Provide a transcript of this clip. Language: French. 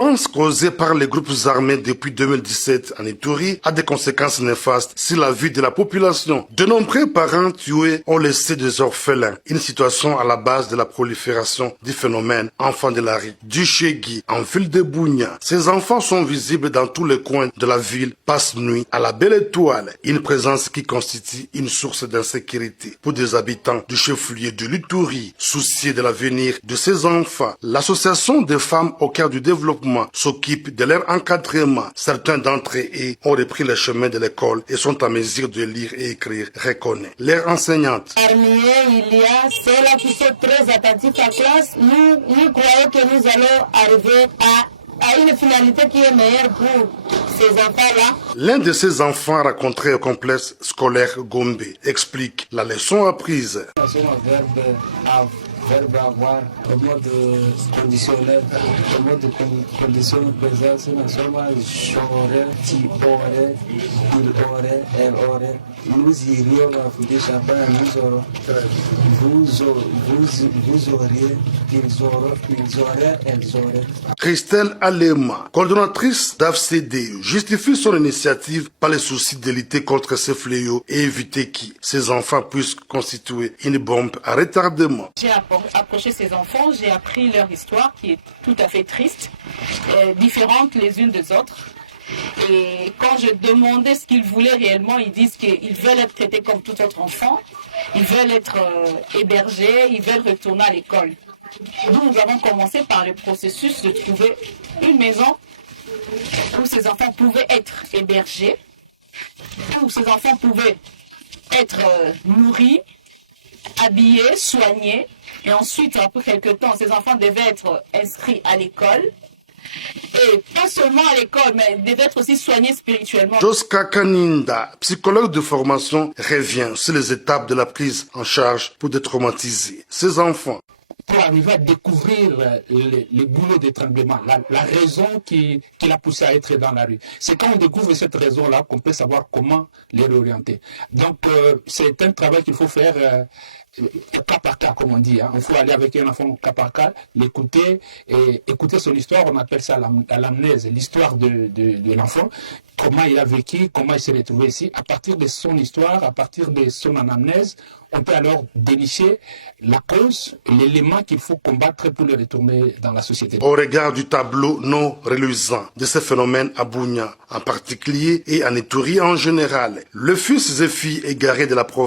violence causée par les groupes armés depuis 2017 en Ituri a des conséquences néfastes sur la vie de la population. De nombreux parents tués ont laissé des orphelins. Une situation à la base de la prolifération du phénomène enfants de la rue. Du Chegui, en ville de Bunia. Ces enfants sont visibles dans tous les coins de la ville, passe-nuit, à la Belle Étoile. Une présence qui constitue une source d'insécurité pour des habitants du chef-lieu de l'Ituri. Souciés de l'avenir de ces enfants, l'association des femmes au cœur du développement s'occupe de leur encadrement. Certains d'entre eux ont repris le chemin de l'école et sont en mesure de lire et écrire, reconnaît leur enseignante. Parmi eux, il y a ceux-là qui sont très attentifs à la classe. Nous croyons que nous allons arriver à une finalité qui est meilleure pour ces enfants-là. L'un de ces enfants rencontré au complexe scolaire Gombe explique la leçon apprise. Verbe avoir, le mode conditionnel, le mode condition présent, c'est seulement j'aurais, tu aurais, il aurait, elle aurait. Nous irions à Champagne, nous aurons, vous auriez, ils auraient, elles auraient. Christelle Alema, coordonnatrice d'AFCD, justifie son initiative par le souci de lutter contre ces fléaux et éviter que ces enfants puissent constituer une bombe à retardement. J'ai approché ces enfants, j'ai appris leur histoire qui est tout à fait triste, différente les unes des autres. Et quand je demandais ce qu'ils voulaient réellement, ils disent qu'ils veulent être traités comme tout autre enfant, ils veulent être hébergés, ils veulent retourner à l'école. Donc nous avons commencé par le processus de trouver une maison où ces enfants pouvaient être hébergés, où ces enfants pouvaient être nourris, habillés, soignés. Et ensuite, après quelques temps, ces enfants devaient être inscrits à l'école. Et pas seulement à l'école, mais devaient être aussi soignés spirituellement. Joska Kaninda, psychologue de formation, revient sur les étapes de la prise en charge pour détraumatiser ces enfants. Pour arriver à découvrir le boulot d'étranglement, la raison qui l'a poussé à être dans la rue. C'est quand on découvre cette raison-là qu'on peut savoir comment les réorienter. Donc, c'est un travail qu'il faut faire cas par cas, comme on dit. Il faut aller avec un enfant cas par cas, l'écouter et écouter son histoire. On appelle ça l'amnèse, l'histoire de l'enfant. Comment il a vécu, comment il s'est retrouvé ici. À partir de son histoire, à partir de son anamnèse, on peut alors dénicher la cause, l'élément qu'il faut combattre pour le retourner dans la société. Au regard du tableau non reluisant de ce phénomène à Bunia en particulier et en Ituri en général, le fils et filles égarés de la province